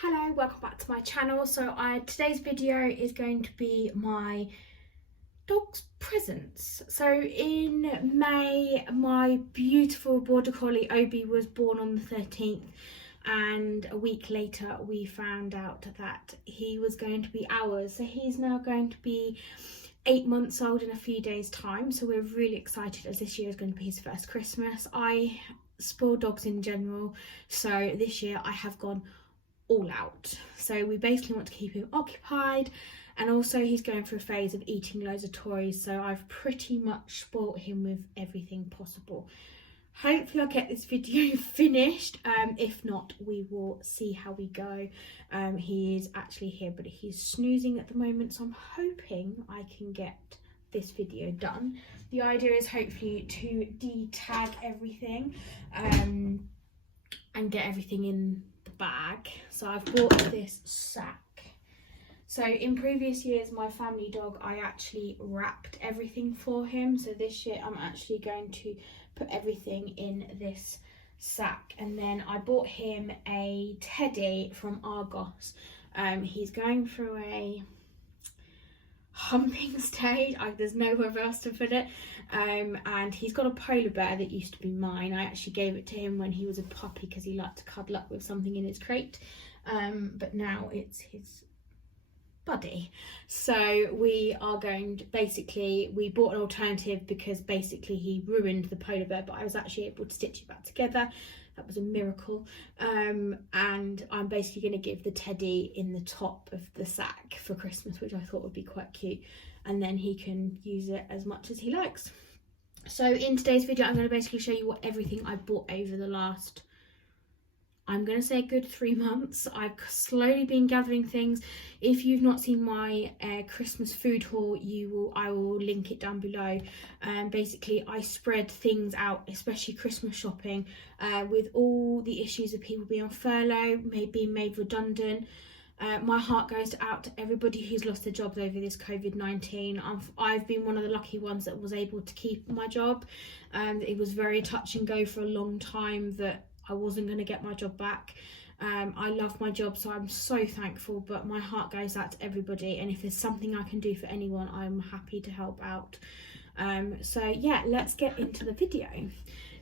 Hello, welcome back to my channel. So today's video is going to be my dog's presents. So in May, my beautiful border collie Obi was born on the 13th, and a week later we found out that he was going to be ours. So he's now going to be 8 months old in a few days time, so we're really excited as this year is going to be his first Christmas. I spoil dogs in general, so this year I have gone all out. So we basically want to keep him occupied, and also he's going through a phase of eating loads of toys, so I've pretty much spoilt him with everything possible. Hopefully I'll get this video finished. If not, we will see how we go. He is actually here, but he's snoozing at the moment, so I'm hoping I can get this video done. The idea is hopefully to de-tag everything and get everything in bag. So I've bought this sack. So in previous years, my family dog, I actually wrapped everything for him. So this year I'm actually going to put everything in this sack. And then I bought him a teddy from Argos. He's going through a humping stage. There's nowhere else to put it, and he's got a polar bear that used to be mine. I actually gave it to him when he was a puppy because he liked to cuddle up with something in his crate, but now it's his buddy. So we are going to we bought an alternative because basically he ruined the polar bear, but I was actually able to stitch it back together. That was a miracle. And I'm basically going to give the teddy in the top of the sack for Christmas, which I thought would be quite cute, and then he can use it as much as he likes. So in today's video I'm going to basically show you what everything I bought over the last, I'm going to say a good 3 months. I've slowly been gathering things. If you've not seen my Christmas food haul, I will link it down below. Basically, I spread things out, especially Christmas shopping, with all the issues of people being on furlough, being made redundant. My heart goes out to everybody who's lost their jobs over this COVID-19. I've been one of the lucky ones that was able to keep my job. It was very touch and go for a long time that I wasn't going to get my job back. I love my job, so I'm so thankful, but my heart goes out to everybody, and if there's something I can do for anyone, I'm happy to help out. So yeah, let's get into the video.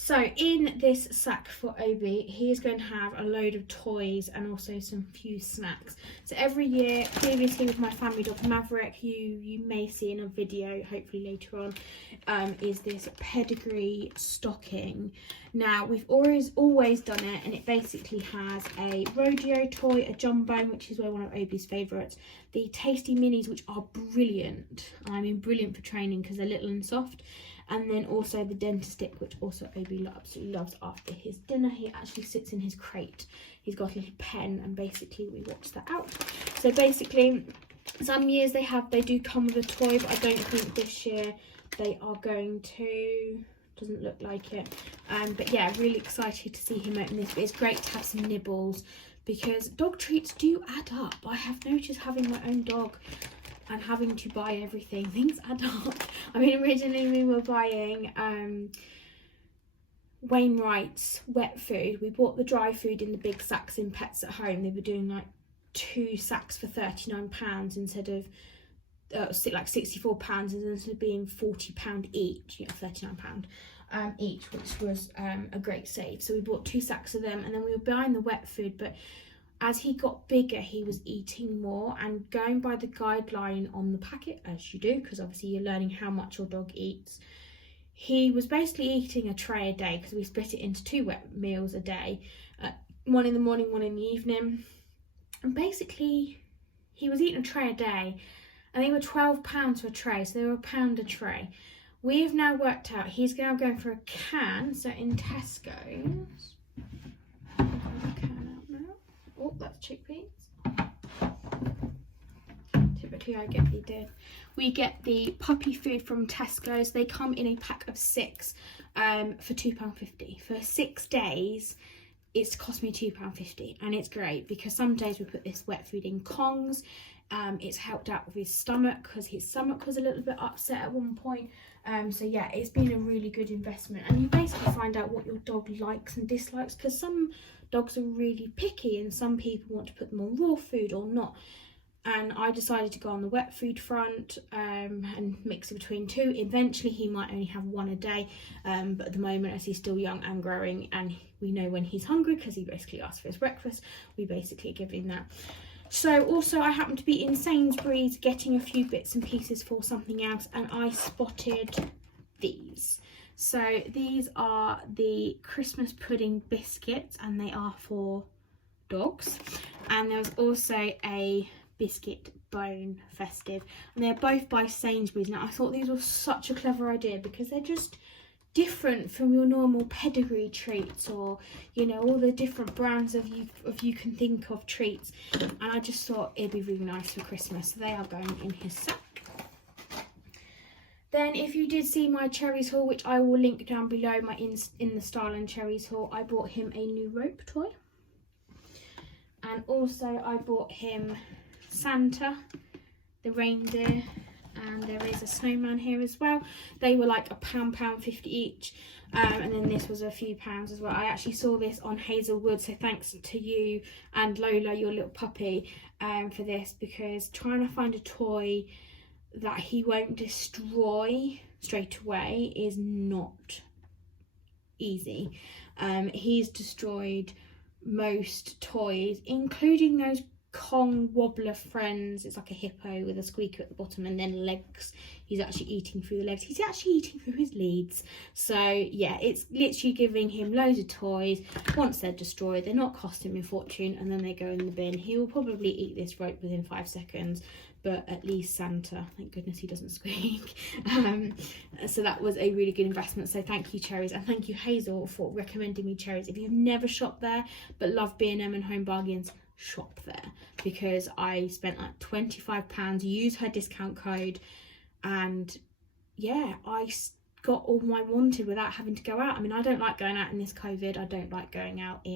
So in this sack for Obi, he is going to have a load of toys and also some few snacks. So every year, previously with my family dog Maverick, you may see in a video hopefully later on, is this pedigree stocking. Now we've always done it, and it basically has a rodeo toy, a jumbo, which is one of Obi's favourites, the tasty minis, which are brilliant. I mean brilliant for training because they're little and soft. And then also the Dentastick, which also Obi absolutely loves. After his dinner, he actually sits in his crate. He's got a little pen, and basically we watch that out. So basically, some years they do come with a toy, but I don't think this year they are going to. Doesn't look like it. But yeah, really excited to see him open this. But it's great to have some nibbles because dog treats do add up. I have noticed having my own dog and having to buy everything, things add up. I mean, originally we were buying Wainwright's wet food. We bought the dry food in the big sacks in Pets at Home. They were doing like 2 sacks for £39 instead of like £64, and instead of being £40 each, £39 each, which was a great save. So we bought 2 sacks of them, and then we were buying the wet food, but as he got bigger, he was eating more, and going by the guideline on the packet, as you do, because obviously you're learning how much your dog eats, he was basically eating a tray a day because we split it into 2 wet meals a day, one in the morning, one in the evening, and basically he was eating a tray a day, and they were £12 for a tray, so they were £1 a tray. We have now worked out he's now going for a can, so in Tesco's, oh, that's chickpeas. Typically we get the puppy food from Tesco's. They come in a pack of 6 for £2.50. For 6 days, it's cost me £2.50, and it's great because some days we put this wet food in Kong's. It's helped out with his stomach because his stomach was a little bit upset at one point. So yeah, it's been a really good investment, and you basically find out what your dog likes and dislikes, because some dogs are really picky and some people want to put them on raw food or not. And I decided to go on the wet food front and mix it between two. Eventually he might only have one a day, but at the moment, as he's still young and growing, and we know when he's hungry because he basically asks for his breakfast, we basically give him that. So also I happened to be in Sainsbury's getting a few bits and pieces for something else, and I spotted these. So these are the Christmas pudding biscuits, and they are for dogs. And there was also a biscuit bone festive, and they're both by Sainsbury's. Now I thought these were such a clever idea because they're just different from your normal pedigree treats, or you know, all the different brands of you can think of treats, and I just thought it'd be really nice for Christmas. So they are going in his sack. Then if you did see my cherries haul, which I will link down below, my in the Style and Cherries haul, I bought him a new rope toy, and also I bought him Santa, the reindeer, and there is a snowman here as well. They were like £1.50 each, and then this was a few pounds as well. I actually saw this on Hazelwood, so thanks to you and Lola, your little puppy, for this, because trying to find a toy that he won't destroy straight away is not easy. He's destroyed most toys, including those Kong wobbler friends. It's like a hippo with a squeaker at the bottom and then legs. He's actually eating through the legs. He's actually eating through his leads. So yeah, it's literally giving him loads of toys. Once they're destroyed, they're not costing him a fortune, and then they go in the bin. He will probably eat this rope within 5 seconds, but at least Santa, thank goodness he doesn't squeak. So that was a really good investment. So thank you, Cherries, and thank you, Hazel, for recommending me Cherries. If you've never shopped there but love B&M and Home Bargains, shop there, because I spent like £25, used her discount code, and yeah, I got all I wanted without having to go out. I mean, I don't like going out in this COVID. I don't like going out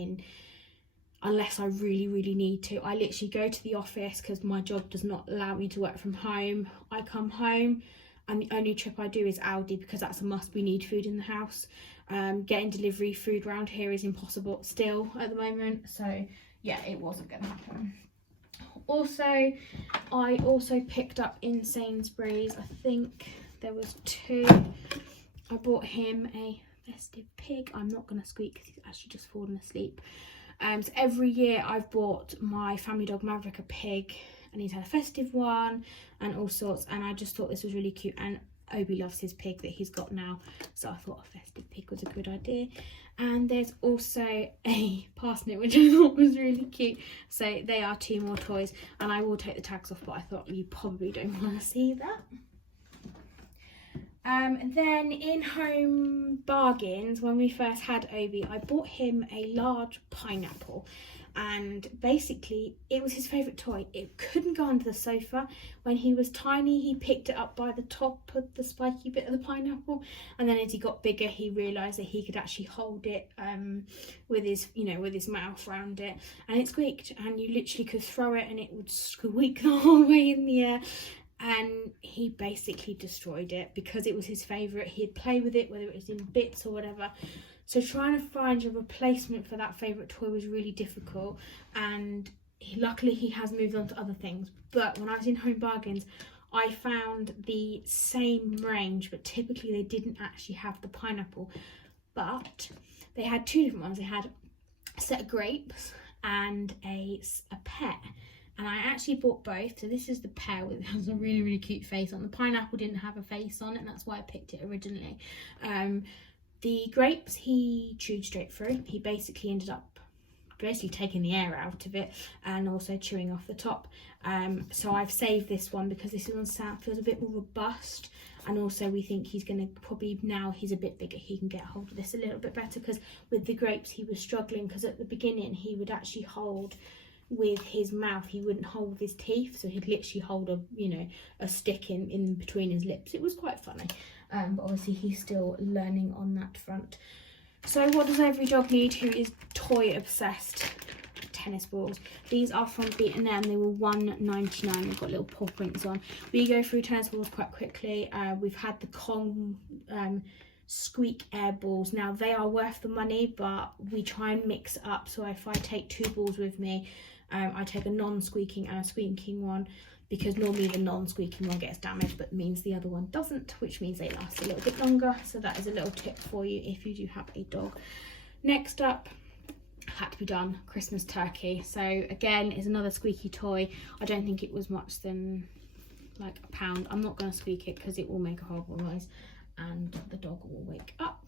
unless I really need to. I literally go to the office because my job does not allow me to work from home. I come home and the only trip I do is Aldi, because that's a must. We need food in the house. Getting delivery food around here is impossible still at the moment, so yeah, it wasn't going to happen. Also, I also picked up in Sainsbury's, I think there was 2. I bought him a festive pig. I'm not going to squeak because he's actually just fallen asleep. So every year I've bought my family dog Maverick a pig, and he's had a festive one and all sorts, and I just thought this was really cute, and Obi loves his pig that he's got now, so I thought a festive pig was a good idea. And there's also a parsnip, which I thought was really cute. So they are 2 more toys, and I will take the tags off, but I thought you probably don't want to see that. Then in Home Bargains, when we first had Obi, I bought him a large pineapple, and basically it was his favourite toy. It couldn't go under the sofa. When he was tiny, he picked it up by the top of the spiky bit of the pineapple, and then as he got bigger, he realised that he could actually hold it with his mouth around it, and it squeaked, and you literally could throw it and it would squeak the whole way in the air. And he basically destroyed it because it was his favourite. He'd play with it, whether it was in bits or whatever. So trying to find a replacement for that favourite toy was really difficult, and luckily he has moved on to other things. But when I was in Home Bargains, I found the same range, but typically they didn't actually have the pineapple, but they had 2 different ones. They had a set of grapes and a pear. And I actually bought both. So this is the pear, which has a really cute face on. The pineapple didn't have a face on it, and that's why I picked it originally. The grapes he chewed straight through. He basically ended up taking the air out of it and also chewing off the top. So I've saved this one because this one feels a bit more robust, and also we think he's going to probably, now he's a bit bigger, he can get hold of this a little bit better, because with the grapes he was struggling, because at the beginning he would actually hold with his mouth, he wouldn't hold with his teeth, so he'd literally hold a stick in between his lips. It was quite funny, but obviously he's still learning on that front. So what does every dog need who is toy obsessed? Tennis balls. These are from B&M. They were £1.99. They've got little paw prints on. We go through tennis balls quite quickly. We've had the Kong Squeak air balls. Now they are worth the money, but we try and mix it up. So if I take 2 balls with me, I take a non-squeaking and a squeaking one, because normally the non-squeaking one gets damaged, but means the other one doesn't, which means they last a little bit longer. So that is a little tip for you if you do have a dog. Next up, had to be done, Christmas turkey. So again, is another squeaky toy. I don't think it was much than like £1. I'm not going to squeak it because it will make a horrible noise and the dog will wake up.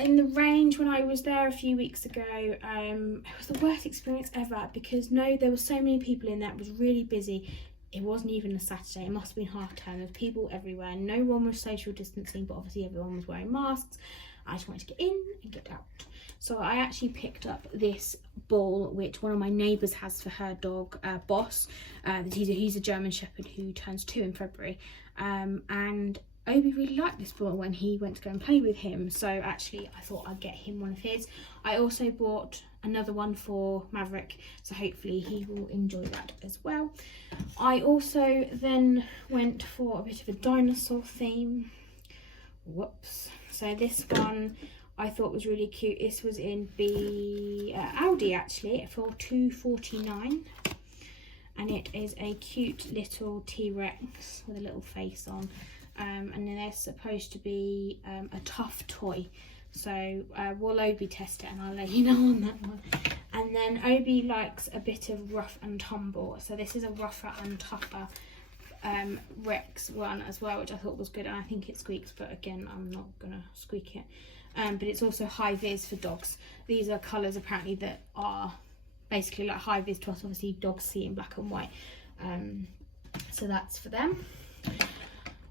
In the range, when I was there a few weeks ago, it was the worst experience ever, because there were so many people in there. It was really busy. It wasn't even a Saturday, it must have been half term. There was people everywhere. No one was social distancing, but obviously everyone was wearing masks. I just wanted to get in and get out. So I actually picked up this ball, which one of my neighbours has for her dog, Boss. He's a German Shepherd who turns 2 in February. And Obi really liked this ball when he went to go and play with him. So actually I thought I'd get him one of his. I also bought another one for Maverick, so hopefully he will enjoy that as well. I also then went for a bit of a dinosaur theme. Whoops. So this one I thought was really cute. This was in Aldi actually for £2.49, and it is a cute little T-Rex with a little face on, and then they're supposed to be a tough toy. So we'll Obi test it and I'll let you know on that one. And then Obi likes a bit of rough and tumble, so this is a rougher and tougher Rex one as well, which I thought was good, and I think it squeaks, but again I'm not gonna squeak it. But it's also high vis for dogs. These are colours apparently that are basically like high vis to us. Obviously dogs see in black and white, so that's for them.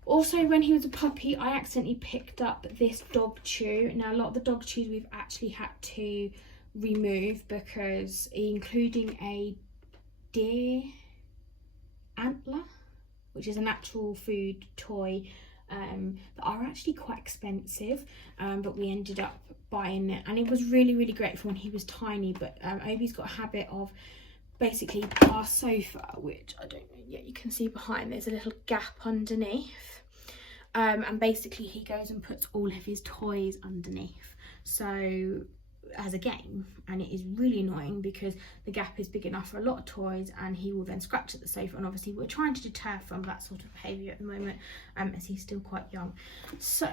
Also, when he was a puppy, I accidentally picked up this dog chew. Now a lot of the dog chews we've actually had to remove, because including a deer antler, which is an actual food toy, that are actually quite expensive, but we ended up buying it, and it was really, really great for when he was tiny. But Obi's got a habit of basically our sofa, which I don't know yet, you can see behind, there's a little gap underneath, and basically he goes and puts all of his toys underneath, so as a game, and it is really annoying because the gap is big enough for a lot of toys, and he will then scratch at the sofa, and obviously we're trying to deter from that sort of behaviour at the moment, as he's still quite young. So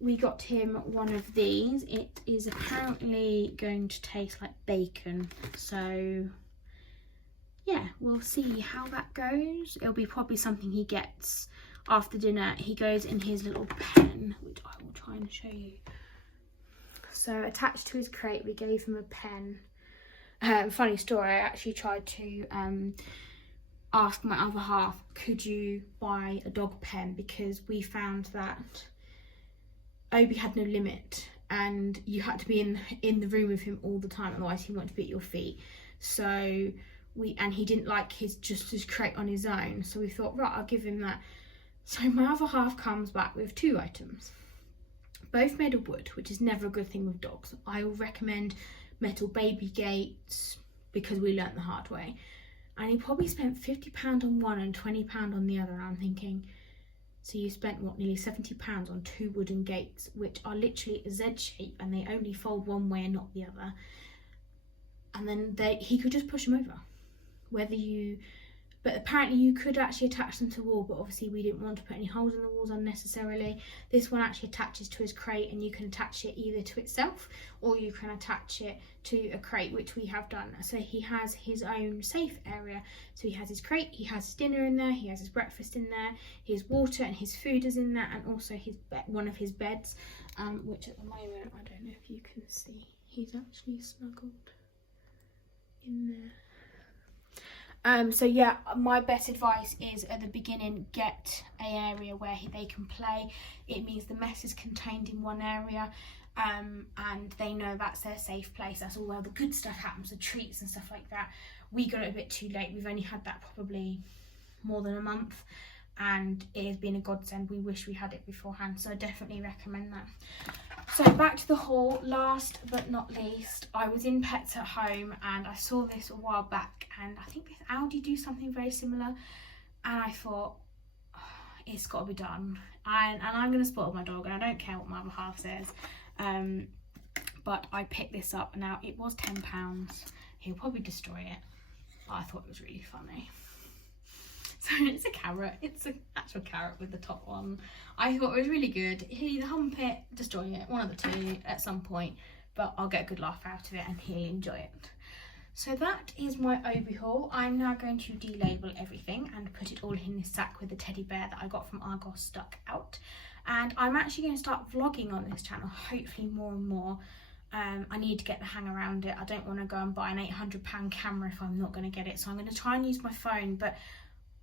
we got him one of these. It is apparently going to taste like bacon, so yeah, we'll see how that goes. It'll be probably something he gets after dinner. He goes in his little pen, which I will try and show you. So attached to his crate we gave him a pen. Funny story, I actually tried to ask my other half, could you buy a dog pen, because we found that Obi had no limit and you had to be in the room with him all the time, otherwise he wanted to be at your feet. So and he didn't like his crate on his own, so we thought, right, I'll give him that. So my other half comes back with 2 items, both made of wood, which is never a good thing with dogs. I will recommend metal baby gates because we learnt the hard way. And he probably spent £50 on one and £20 on the other. And I'm thinking, so you spent what, nearly £70 on 2 wooden gates, which are literally a Z shape and they only fold one way and not the other. And then he could just push them over. But apparently you could actually attach them to the wall, but obviously we didn't want to put any holes in the walls unnecessarily. This one actually attaches to his crate, and you can attach it either to itself or you can attach it to a crate, which we have done. So he has his own safe area. So he has his crate, he has his dinner in there, he has his breakfast in there, his water and his food is in there, and also one of his beds, which at the moment, I don't know if you can see, he's actually snuggled in there. So yeah, my best advice is at the beginning, get an area where they can play. It means the mess is contained in one area, and they know that's their safe place. That's all where the good stuff happens, the treats and stuff like that. We got it a bit too late. We've only had that probably more than a month, and it has been a godsend. We wish we had it beforehand, so I definitely recommend that. So back to the haul, last but not least, I was in Pets at Home and I saw this a while back, and I think Aldi do something very similar, and I thought, oh, it's got to be done. and I'm going to spoil my dog, and I don't care what my other half says. But I picked this up. Now, it was £10. He'll probably destroy it. But I thought it was really funny. So it's a carrot. It's an actual carrot with the top on. I thought it was really good. He'll either hump it, destroy it, one of the two at some point. But I'll get a good laugh out of it and he'll enjoy it. So that is my Obi haul. I'm now going to delabel everything and put it all in this sack with the teddy bear that I got from Argos stuck out. And I'm actually going to start vlogging on this channel, hopefully more and more. I need to get the hang around it. I don't want to go and buy an £800 camera if I'm not going to get it. So I'm going to try and use my phone, but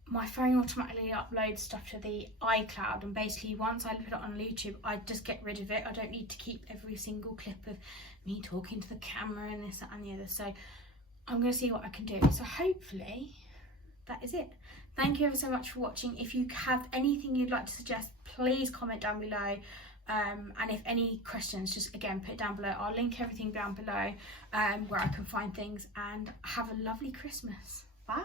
my phone automatically uploads stuff to the iCloud, and basically once I put it on YouTube, I just get rid of it. I don't need to keep every single clip of me talking to the camera and this, that and the other. So I'm going to see what I can do. So hopefully that is it. Thank you ever so much for watching. If you have anything you'd like to suggest, please comment down below. And if any questions, just again put it down below. I'll link everything down below where I can find things. And have a lovely Christmas. Bye.